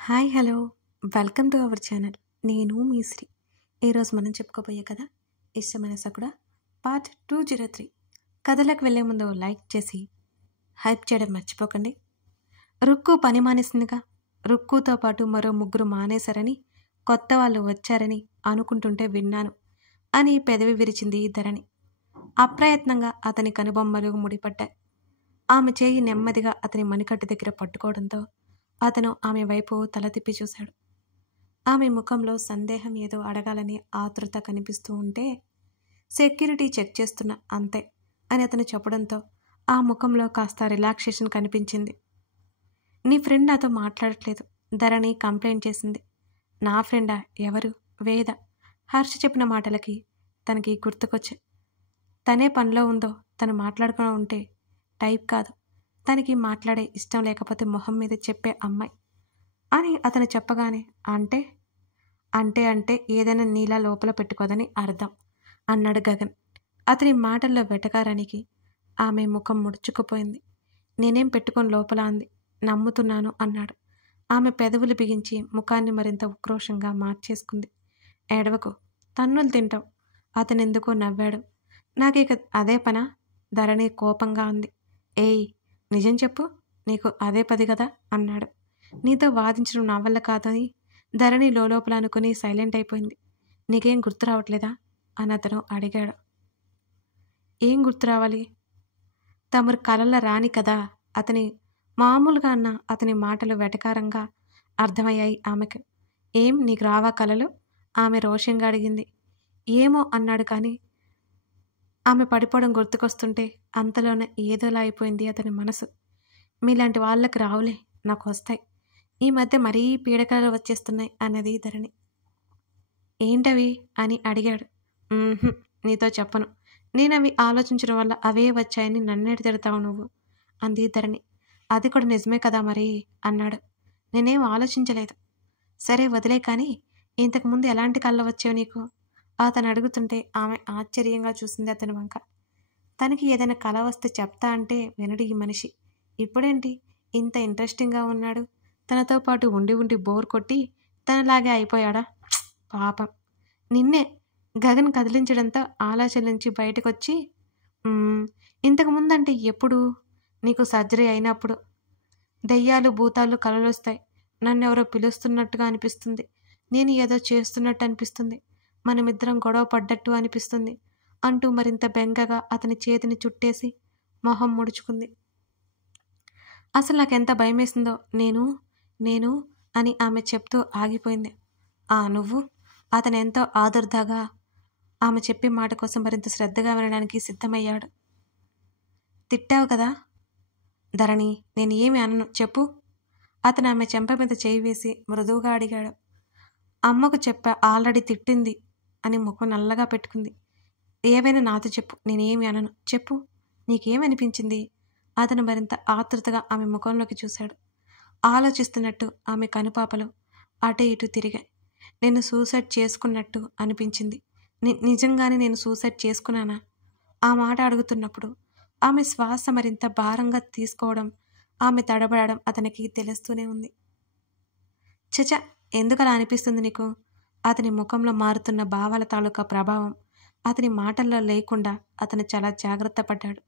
Hi hello welcome to our channel. నేను మీ శ్రీ. ఈరోజు మనం చెప్పుకోబోయే కథ ఇష్టమైన సకుడ పార్ట్ 203. కథలకు వెళ్లే ముందు లైక్ చేసి హైప్ చేయడం మర్చిపోకండి. రుక్కు పని మానేసిందిగా. రుక్కుతో పాటు మరో ముగ్గురు మానేశారని, కొత్త వాళ్ళు వచ్చారని అనుకుంటుంటే విన్నాను అని పెదవి విరిచింది ధరణి. అప్రయత్నంగా అతని కనుబొమ్మలు ముడిపడ్డాయి. ఆమె చేయి నెమ్మదిగా అతని మణికట్టు దగ్గర పట్టుకోవడంతో అతను ఆమె వైపు తల తిప్పి చూశాడు. ఆమె ముఖంలో సందేహం ఏదో అడగాలని ఆతృత కనిపిస్తూ ఉంటే, సెక్యూరిటీ చెక్ చేస్తున్నా అంతే అని అతను చెప్పడంతో ఆ ముఖంలో కాస్త రిలాక్సేషన్ కనిపించింది. నీ ఫ్రెండ్ నాతో మాట్లాడట్లేదు, ధరణి కంప్లైంట్ చేసింది. నా ఫ్రెండా? ఎవరు? వేద. హర్ష చెప్పిన మాటలకి తనకి గుర్తుకొచ్చాయి. తనే పనిలో ఉందో, తను మాట్లాడుకుని ఉంటే టైప్ కాదు, తనకి మాట్లాడే ఇష్టం లేకపోతే మొహం మీద చెప్పే అమ్మాయి అని అతను చెప్పగానే, అంటే అంటే అంటే ఏదైనా నీలా లోపల పెట్టుకోదని అర్థం అన్నాడు గగన్. అతని మాటల్లో వెటకారానికి ఆమె ముఖం ముడుచుకుపోయింది. నేనేం పెట్టుకొని లోపల అంది. నమ్ముతున్నాను అన్నాడు. ఆమె పెదవులు బిగించి ముఖాన్ని మరింత ఉక్రోషంగా మార్చేసుకుంది. ఏడవకు, తన్నులు తింటావు. అతనెందుకో నవ్వాడు. నాకిక అదే పనా? ధరణి కోపంగా అంది. ఏయ్, నిజం చెప్పు, నీకు అదే పది కదా అన్నాడు. నీతో వాదించడం నా వల్ల కాదని ధరణి లోపల అనుకుని సైలెంట్ అయిపోయింది. నీకేం గుర్తు రావట్లేదా అని అతను అడిగాడు. ఏం గుర్తు రావాలి? తమరు కలల రాని కదా. అతని మామూలుగా అన్న అతని మాటలు వెటకారంగా అర్థమయ్యాయి ఆమెకు. ఏం నీకు రావా కలలు? ఆమె రోషంగా అడిగింది. ఏమో అన్నాడు. కానీ ఆమె పడిపోవడం గుర్తుకొస్తుంటే అంతలోనే ఏదోలా అయిపోయింది అతని మనసు. మీలాంటి వాళ్ళకి రావులే, నాకు వస్తాయి. ఈ మధ్య మరీ పీడకలలు వచ్చేస్తున్నాయి అన్నది ధరణి. ఏంటవి అని అడిగాడు. నీతో చెప్పను. నేనవి ఆలోచించడం వల్ల అవే వచ్చాయని నన్నేటి తిడతావు నువ్వు అంది ధరణి. అది కూడా నిజమే కదా మరి అన్నాడు. నేనేం ఆలోచించలేదు. సరే వదిలే, కానీ ఇంతకుముందు ఎలాంటి కళ్ళ వచ్చావు నీకు? అతను అడుగుతుంటే ఆమె ఆశ్చర్యంగా చూసింది అతని వంక. తనకి ఏదైనా కళ వస్తే చెప్తా అంటే వినడు ఈ మనిషి. ఇప్పుడేంటి ఇంత ఇంట్రెస్టింగ్గా ఉన్నాడు? తనతో పాటు ఉండి ఉండి బోర్ కొట్టి తనలాగే అయిపోయాడా? పాపం. నిన్నే గగన్ కదిలించడంతో ఆలోచన నుంచి బయటకొచ్చి, ఇంతకుముందంటే ఎప్పుడు? నీకు సర్జరీ అయినప్పుడు. దెయ్యాలు భూతాలు కలలొస్తాయి. నన్నెవరో పిలుస్తున్నట్టుగా అనిపిస్తుంది. నేను ఏదో చేస్తున్నట్టు అనిపిస్తుంది. మనమిద్దరం గొడవ పడ్డట్టు అనిపిస్తుంది అంటూ మరింత బెంగగా అతని చేతిని చుట్టేసి మొహం ముడుచుకుంది. అసలు నాకెంత భయమేసిందో. నేను నేను అని ఆమె చెప్తూ ఆగిపోయింది. నువ్వు? అతను ఎంతో ఆదుర్దాగా ఆమె చెప్పే మాట కోసం మరింత శ్రద్ధగా వినడానికి సిద్ధమయ్యాడు. తిట్టావు కదా ధరణి? నేను ఏమి అనను, చెప్పు. అతను ఆమె చెంప మీద చేయి వేసి మృదువుగా అడిగాడు. అమ్మకు చెప్పా, ఆల్రెడీ తిట్టింది అని ముఖం నల్లగా పెట్టుకుంది. ఏవైనా నాతో చెప్పు, నేనేమి అనను, చెప్పు. నీకేమనిపించింది? అతను మరింత ఆతృతగా ఆమె ముఖంలోకి చూశాడు. ఆలోచిస్తున్నట్టు ఆమె కనుపాపలు అటు ఇటు తిరిగాయి. నేను సూసైడ్ చేసుకున్నట్టు అనిపించింది. నిజంగానే నేను సూసైడ్ చేసుకున్నానా? ఆ మాట అడుగుతున్నప్పుడు ఆమె శ్వాస మరింత భారంగా తీసుకోవడం, ఆమె తడబడడం అతనికి తెలుస్తూనే ఉంది. చచ, ఎందుకలా అనిపిస్తుంది నీకు? అతని ముఖంలో మారుతున్న భావాల తాలూకా ప్రభావం అతని మాటల్లో లేకుండా అతను చాలా జాగ్రత్త పడ్డాడు.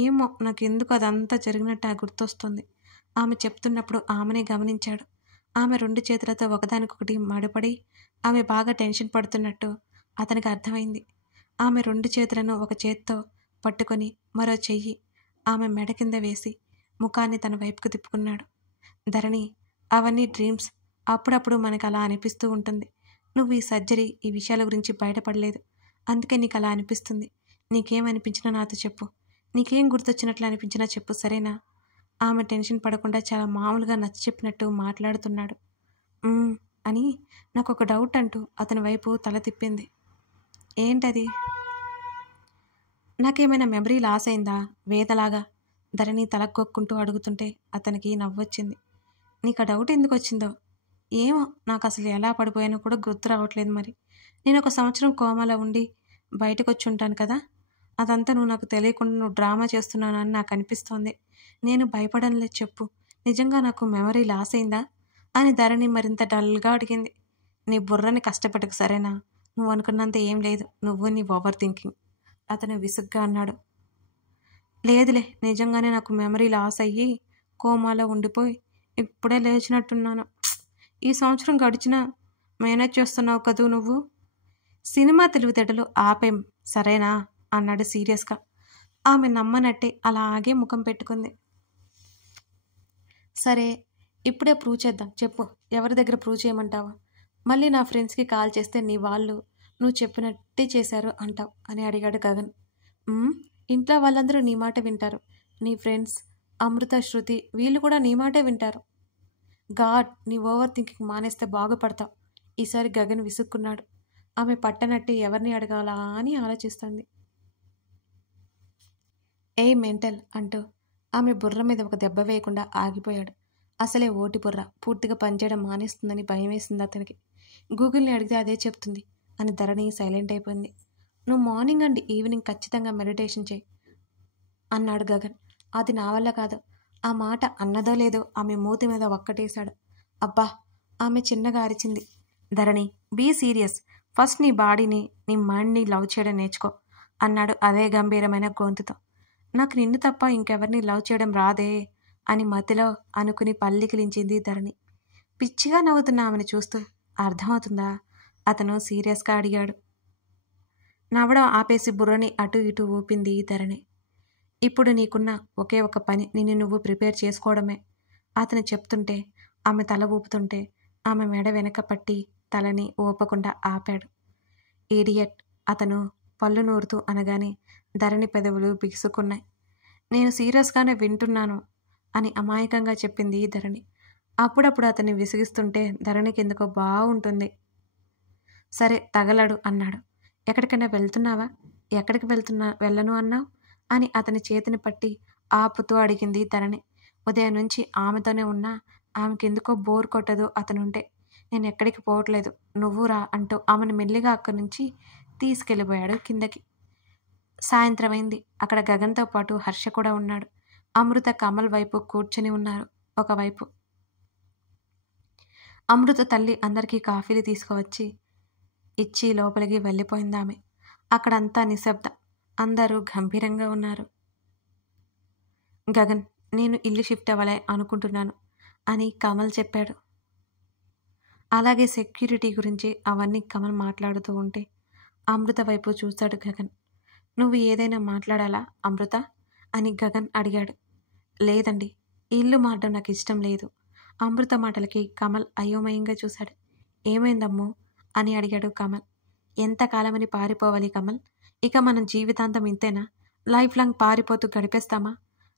ఏమో, నాకు ఎందుకు అదంతా జరిగినట్టు గుర్తొస్తుంది. ఆమె చెప్తున్నప్పుడు ఆమెనే గమనించాడు. ఆమె రెండు చేతులతో ఒకదానికొకటి మడిపడి ఆమె బాగా టెన్షన్ పడుతున్నట్టు అతనికి అర్థమైంది. ఆమె రెండు చేతులను ఒక చేత్తో పట్టుకొని మరో చెయ్యి ఆమె మెడ కింద వేసి ముఖాన్ని తన వైపుకు తిప్పుకున్నాడు. ధరణి, అవన్నీ డ్రీమ్స్. అప్పుడప్పుడు మనకు అలా అనిపిస్తూ ఉంటుంది. నువ్వు ఈ సర్జరీ, ఈ విషయాల గురించి బయటపడలేదు, అందుకే నీకు అలా అనిపిస్తుంది. నీకేమనిపించినా నాతో చెప్పు. నీకేం గుర్తొచ్చినట్లు అనిపించినా చెప్పు, సరేనా? ఆమె టెన్షన్ పడకుండా చాలా మామూలుగా నచ్చ చెప్పినట్టు మాట్లాడుతున్నాడు. అని నాకు ఒక డౌట్ అంటూ అతని వైపు తల తిప్పింది. ఏంటది? నాకేమైనా మెమరీ లాస్ అయిందా వేదలాగా? ధరణి తలకొక్కుంటూ అడుగుతుంటే అతనికి నవ్వొచ్చింది. నీకు ఆ డౌట్ ఎందుకు వచ్చిందో? ఏమో, నాకు అసలు ఎలా పడిపోయానో కూడా గుర్తు రావట్లేదు. మరి నేను 1 సంవత్సరం కోమాలో ఉండి బయటకు వచ్చి ఉంటాను కదా. అదంతా నువ్వు నాకు తెలియకుండా నువ్వు డ్రామా చేస్తున్నాను అని నాకు అనిపిస్తోంది. నేను భయపడనులే, చెప్పు. నిజంగా నాకు మెమరీ లాస్ అయిందా? అని ధరణి మరింత డల్గా అడిగింది. నీ బుర్రని కష్టపెట్టకు సరేనా? నువ్వు అనుకున్నంత ఏం లేదు, నువ్వు నీ ఓవర్ థింకింగ్. అతను విసుగ్గా అన్నాడు. లేదులే, నిజంగానే నాకు మెమరీ లాస్ అయ్యి కోమాలో ఉండిపోయి ఇప్పుడే లేచినట్టున్నాను. ఈ సంవత్సరం గడిచినా మేనేజ్ చేస్తున్నావు కదూ నువ్వు. సినిమా తెలివితేటలు ఆపేం సరేనా అన్నాడు సీరియస్గా. ఆమె నమ్మనట్టే అలాగే ముఖం పెట్టుకుంది. సరే, ఇప్పుడే ప్రూవ్ చేద్దాం, చెప్పు, ఎవరి దగ్గర ప్రూవ్ చేయమంటావా? మళ్ళీ నా ఫ్రెండ్స్కి కాల్ చేస్తే నీ వాళ్ళు నువ్వు చెప్పినట్టే చేశారు అంటావు అని అడిగాడు గగన్. ఇంట్లో వాళ్ళందరూ నీ మాట వింటారు. నీ ఫ్రెండ్స్ అమృత, శృతి వీళ్ళు కూడా నీ మాటే వింటారు. గాడ్, నీ ఓవర్ థింకింగ్ మానేస్తే బాగుపడతావు. ఈసారి గగన్ విసుక్కున్నాడు. ఆమె పట్టనట్టు ఎవరిని అడగాలా అని ఆలోచిస్తుంది. ఏ మెంటల్ అంటూ ఆమె బుర్ర మీద ఒక దెబ్బ వేయకుండా ఆగిపోయాడు. అసలే ఓటి బుర్ర పూర్తిగా పనిచేయడం మానేస్తుందని భయం వేసింది అతనికి. గూగుల్ని అడిగితే అదే చెప్తుంది అని ధరణి సైలెంట్ అయిపోయింది. నువ్వు మార్నింగ్ అండ్ ఈవినింగ్ ఖచ్చితంగా మెడిటేషన్ చేయి అన్నాడు గగన్. అది నా వల్ల కాదు. ఆ మాట అన్నదో లేదో ఆమె మూతి మీద ఒక్కటేశాడు. అబ్బా, ఆమె చిన్నగా అరిచింది. ధరణి, బీ సీరియస్. ఫస్ట్ నీ బాడీని, నీ మైండ్ని లవ్ చేయడం నేర్చుకో అన్నాడు అదే గంభీరమైన గొంతుతో. నాకు నిన్ను తప్ప ఇంకెవరిని లవ్ చేయడం రాదే అని మతిలో అనుకుని పల్లికిలించింది ధరణి. పిచ్చిగా నవ్వుతున్న ఆమెను చూస్తూ అర్థమవుతుందా అతను సీరియస్గా అడిగాడు. నవ్వడం ఆపేసి బుర్రని అటు ఇటు ఊపింది ధరణి. ఇప్పుడు నీకున్న ఒకే ఒక పని నిన్ను నువ్వు ప్రిపేర్ చేసుకోవడమే అతను చెప్తుంటే ఆమె తల ఊపుతుంటే ఆమె మెడ వెనక పట్టి తలని ఊపకుండా ఆపాడు. ఈడియట్ అతను పళ్ళు నూరుతూ అనగానే ధరణి పెదవులు బిగుసుకున్నాయి. నేను సీరియస్గానే వింటున్నాను అని అమాయకంగా చెప్పింది ధరణి. అప్పుడప్పుడు అతన్ని విసిగిస్తుంటే ధరణికి ఎందుకో బాగుంటుంది. సరే తగలడు అన్నాడు. ఎక్కడికైనా వెళ్తున్నావా? ఎక్కడికి వెళ్ళను అన్నావు అని అతని చేతిని పట్టి ఆపుతూ అడిగింది ధరణి. ఉదయం నుంచి ఆమెతోనే ఉన్నా ఆమెకెందుకో బోర్ కొట్టదు అతనుంటే. నేను ఎక్కడికి పోవట్లేదు, నువ్వు రా అంటూ ఆమెను మెల్లిగా అక్కడి నుంచి తీసుకెళ్ళిపోయాడు కిందకి. సాయంత్రం అయింది. అక్కడ గగన్తో పాటు హర్ష కూడా ఉన్నాడు. అమృత కమల్ వైపు కూర్చొని ఉన్నారు. ఒకవైపు అమృత తల్లి అందరికీ కాఫీలు తీసుకువచ్చి ఇచ్చి లోపలికి వెళ్ళిపోయింది ఆమె. అక్కడంతా నిశ్శబ్దం. అందరూ గంభీరంగా ఉన్నారు. గగన్, నేను ఇల్లు షిఫ్ట్ అవ్వాలే అనుకుంటున్నాను అని కమల్ చెప్పాడు. అలాగే సెక్యూరిటీ గురించి అవన్నీ కమల్ మాట్లాడుతూ ఉంటే అమృత వైపు చూశాడు గగన్. నువ్వు ఏదైనా మాట్లాడాలా అమృత అని గగన్ అడిగాడు. లేదండి, ఇల్లు మారడం నాకు ఇష్టం లేదు. అమృత మాటలకి కమల్ అయోమయంగా చూశాడు. ఏమైందమ్మో అని అడిగాడు కమల్. ఎంతకాలమని పారిపోవాలి కమల్? ఇక మనం జీవితాంతం ఇంతేనా? లైఫ్ లాంగ్ పారిపోతూ గడిపేస్తామా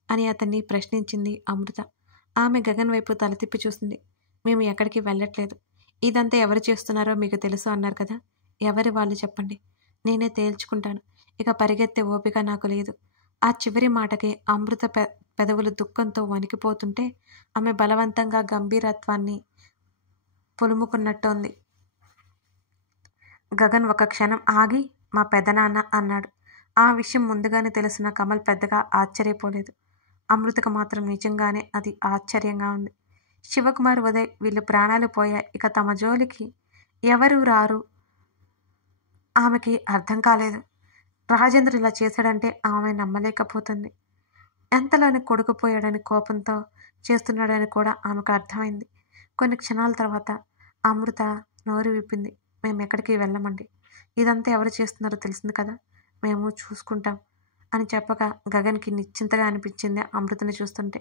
అని అతన్ని ప్రశ్నించింది అమృత. ఆమె గగన్ వైపు తల తిప్పి చూసింది. మేము ఎక్కడికి వెళ్ళట్లేదు. ఇదంతా ఎవరు చేస్తున్నారో మీకు తెలుసు అన్నారు కదా, ఎవరి వాళ్ళు చెప్పండి, నేనే తేల్చుకుంటాను. ఇక పరిగెత్తే ఓపిక నాకు లేదు. ఆ చివరి మాటకి అమృత పెదవులు దుఃఖంతో వణికిపోతుంటే ఆమె బలవంతంగా గంభీరత్వాన్ని పొలుముకున్నట్టుంది. గగన్ ఒక క్షణం ఆగి మా పెదనాన్న అన్నాడు. ఆ విషయం ముందుగానే తెలిసిన కమల్ పెద్దగా ఆశ్చర్యపోలేదు. అమృతకు మాత్రం నిజంగానే అది ఆశ్చర్యంగా ఉంది. శివకుమార్, ఉదయ్ వీళ్ళు ప్రాణాలు పోయాయి, ఇక తమ జోలికి ఎవరు రారు. ఆమెకి అర్థం కాలేదు. రాజేంద్ర ఇలా చేశాడంటే ఆమె నమ్మలేకపోతుంది. ఎంతలోని కొడుకుపోయాడని కోపంతో చేస్తున్నాడని కూడా ఆమెకు అర్థమైంది. కొన్ని క్షణాల తర్వాత అమృత నోరు విప్పింది. మేము ఎక్కడికి వెళ్ళమండి, ఇదంతా ఎవరు చేస్తున్నారో తెలిసింది కదా, మేము చూసుకుంటాం అని చెప్పగా గగన్కి నిశ్చింతగా అనిపించింది అమృతని చూస్తుంటే.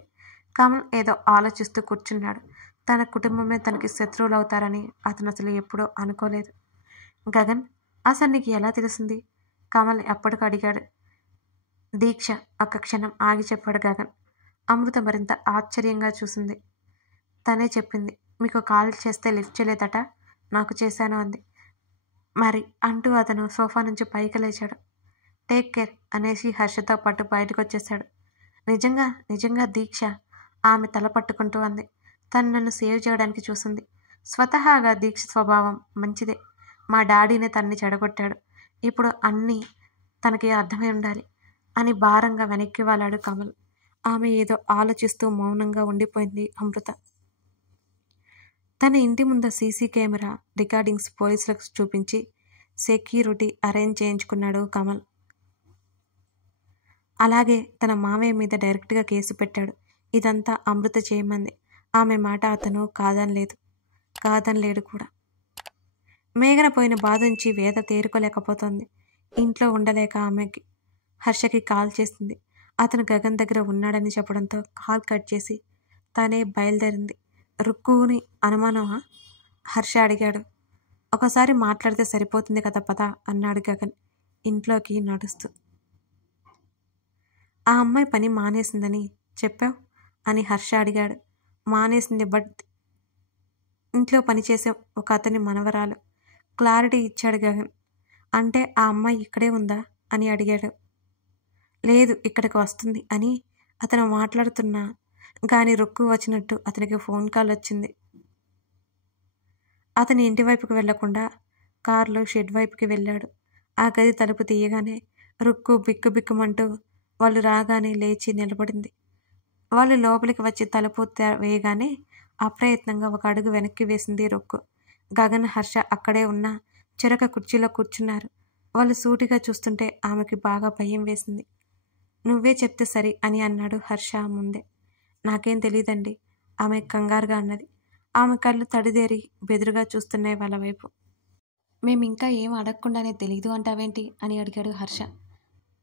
కమల్ ఏదో ఆలోచిస్తూ కూర్చున్నాడు. తన కుటుంబమే తనకి శత్రువులు అవుతారని అతను అసలు ఎప్పుడూ అనుకోలేదు. గగన్, అసలు నీకు ఎలా తెలిసింది? కమల్ ఎప్పటికీ అడిగాడు. దీక్ష ఒక్క క్షణం ఆగి చెప్పాడు గగన్. అమృత మరింత ఆశ్చర్యంగా చూసింది. తనే చెప్పింది. మీకు కాల్ చేస్తే లిఫ్ట్ చేయలేదట, నాకు చేశాను అంది. మరి అంటూ అతను సోఫా నుంచి పైకి లేచాడు. టేక్ కేర్ అనేసి హర్షతో పాటు బయటకు వచ్చేశాడు. నిజంగా దీక్ష ఆమె తల పట్టుకుంటూ అంది. తను నన్ను సేవ్ చేయడానికి చూసింది. స్వతహాగా దీక్ష స్వభావం మంచిదే. మా డాడీనే తన్ని చెడగొట్టాడు. ఇప్పుడు అన్నీ తనకి అర్థమై ఉండాలి అని భారంగా వెనక్కి వాలాడు కమల్. ఆమె ఏదో ఆలోచిస్తూ మౌనంగా ఉండిపోయింది అమృత. తన ఇంటి ముందు సీసీ కెమెరా రికార్డింగ్స్ పోలీసులకు చూపించి సెక్యూరిటీ అరేంజ్ చేయించుకున్నాడు కమల్. అలాగే తన మావయ్య మీద డైరెక్ట్గా కేసు పెట్టాడు. ఇదంతా అమృత చేయమంది. ఆమె మాట అతను కాదనలేడు కూడా. మేఘన పోయిన బాధ నుంచి వేద తేరుకోలేకపోతోంది. ఇంట్లో ఉండలేక ఆమెకి హర్షకి కాల్ చేసింది. అతను గగన్ దగ్గర ఉన్నాడని చెప్పడంతో కాల్ కట్ చేసి తనే బయలుదేరింది. రుక్కుని అనుమానమా? హర్ష అడిగాడు. ఒకసారి మాట్లాడితే సరిపోతుంది కదా పద అన్నాడు గగన్ ఇంట్లోకి నడుస్తూ. ఆ అమ్మాయి పని మానేసిందని చెప్పావు అని హర్ష అడిగాడు. మానేసింది, బట్ ఇంట్లో పనిచేసే ఒక అతని మనవరాలు. క్లారిటీ ఇచ్చాడు గగన్. అంటే ఆ అమ్మాయి ఇక్కడే ఉందా అని అడిగాడు. లేదు, ఇక్కడికి వస్తుంది అని అతను మాట్లాడుతున్నా కానీ రుక్కు వచ్చినట్టు అతనికి ఫోన్ కాల్ వచ్చింది. అతని ఇంటి వైపుకి వెళ్లకుండా కారులో షెడ్ వైపుకి వెళ్ళాడు. ఆ గది తలుపు తీయగానే రుక్కు బిక్కుబిక్కుమంటూ వాళ్ళు రాగానే లేచి నిలబడింది. వాళ్ళు లోపలికి వచ్చి తలుపు వేయగానే అప్రయత్నంగా ఒక అడుగు వెనక్కి వేసింది రుక్కు. గగన్, హర్ష అక్కడే ఉన్న చెరక కుర్చీలో కూర్చున్నారు. వాళ్ళు సూటిగా చూస్తుంటే ఆమెకి బాగా భయం వేసింది. నువ్వే చెప్తే సరి అని అన్నాడు హర్ష ముందే. నాకేం తెలీదండి ఆమె కంగారుగా అన్నది. ఆమె కళ్ళు తడిదేరి బెదురుగా చూస్తున్నాయి వాళ్ళ వైపు. మేమింకా ఏం అడగకుండానే తెలీదు అంటావేంటి అని అడిగాడు హర్ష.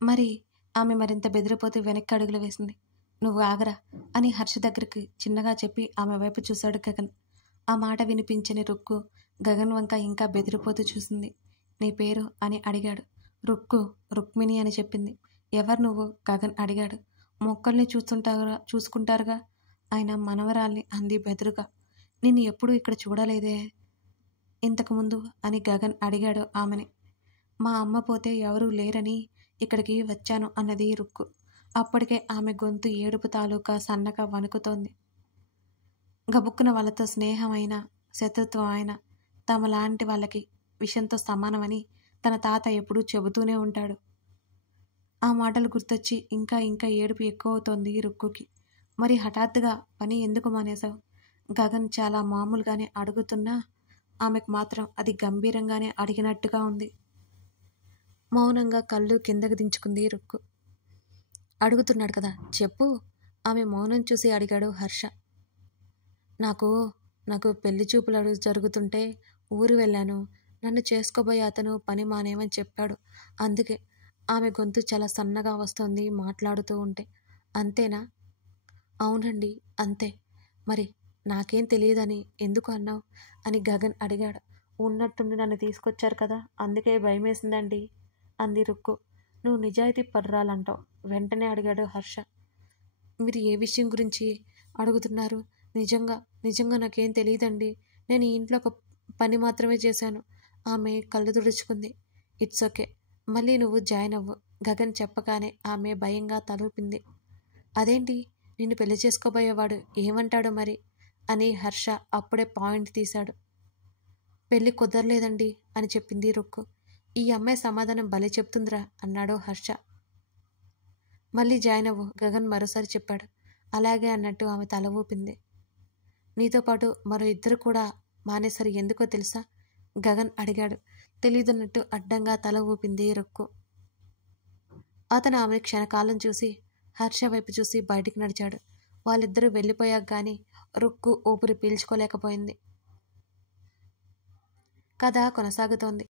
మరి ఆమె మరింత బెదిరిపోతూ వెనక్కి అడుగులు వేసింది. నువ్వు ఆగరా అని హర్ష దగ్గరికి చిన్నగా చెప్పి ఆమె వైపు చూశాడు గగన్. ఆ మాట వినిపించని రుక్కు గగన్ వంక ఇంకా బెదిరిపోతూ చూసింది. నీ పేరు అని అడిగాడు. రుక్మిణి అని చెప్పింది. ఎవరు నువ్వు? గగన్ అడిగాడు. మొక్కల్ని చూసుకుంటారుగా ఆయన మనవరాల్ని అంది బెదురుగా. నిన్ను ఎప్పుడూ ఇక్కడ చూడలేదే ఇంతకుముందు అని గగన్ అడిగాడు ఆమెని. మా అమ్మ పోతే ఎవరూ లేరని ఇక్కడికి వచ్చాను అన్నది రుక్కు. అప్పటికే ఆమె గొంతు ఏడుపు తాలూకా సన్నగా వణుకుతోంది. గబుక్కున వాళ్ళతో స్నేహమైన శత్రుత్వం అయినా తమలాంటి వాళ్ళకి విషంతో సమానమని తన తాత ఎప్పుడూ చెబుతూనే ఉంటాడు. ఆ మాటలు గుర్తొచ్చి ఇంకా ఇంకా ఏడుపు ఎక్కువ అవుతోంది రుక్కుకి. మరి హఠాత్తుగా పని ఎందుకు మానేశావు? గగన్ చాలా మామూలుగానే అడుగుతున్నా ఆమెకు మాత్రం అది గంభీరంగానే అడిగినట్టుగా ఉంది. మౌనంగా కళ్ళు కిందకు దించుకుంది రుక్కు. అడుగుతున్నాడు కదా చెప్పు. ఆమె మౌనం చూసి అడిగాడు హర్ష. నాకు పెళ్లి చూపులు జరుగుతుంటే ఊరు వెళ్ళాను. నన్ను చేసుకోబోయే అతను పని మానేమని చెప్పాడు. అందుకే. ఆమె గొంతు చాలా సన్నగా వస్తోంది మాట్లాడుతూ ఉంటే. అంతేనా? అవునండి అంతే. మరి నాకేం తెలియదని ఎందుకు అన్నావు అని గగన్ అడిగాడు. ఉన్నట్టుండి నన్ను తీసుకొచ్చారు కదా అందుకే భయమేసిందండి అంది రుక్కు. నువ్వు నిజాయితీ పర్రాలంటావు వెంటనే అడిగాడు హర్ష. మీరు ఏ విషయం గురించి అడుగుతున్నారు? నిజంగా నాకేం తెలియదండి. నేను ఈ ఇంట్లో ఒక పని మాత్రమే చేశాను. ఆమె కళ్ళు తుడుచుకుంది. ఇట్స్ ఓకే, మళ్ళీ నువ్వు జాయిన్ అవ్వు గగన్ చెప్పగానే ఆమె భయంగా తలూపింది. అదేంటి, నిన్ను పెళ్లి చేసుకోబోయేవాడు ఏమంటాడో మరి అని హర్ష అప్పుడే పాయింట్ తీశాడు. పెళ్లి కుదరలేదండి అని చెప్పింది రుక్కు. ఈ అమ్మాయి సమాధానం భలే చెప్తుందిరా అన్నాడు హర్ష. మళ్ళీ జాయిన్ అవ్వు గగన్ మరోసారి చెప్పాడు. అలాగే అన్నట్టు ఆమె తల ఊపింది. నీతో పాటు మరో ఇద్దరు కూడా మానేసరి ఎందుకో తెలుసా గగన్ అడిగాడు. తెలీదన్నట్టు అడ్డంగా తల ఊపింది రుక్కు. అతను ఆమె క్షణకాలం చూసి హర్ష వైపు చూసి బయటికి నడిచాడు. వాళ్ళిద్దరూ వెళ్ళిపోయాక గాని రుక్కు ఊపిరి పీల్చుకోలేకపోయింది. కథ కొనసాగుతోంది.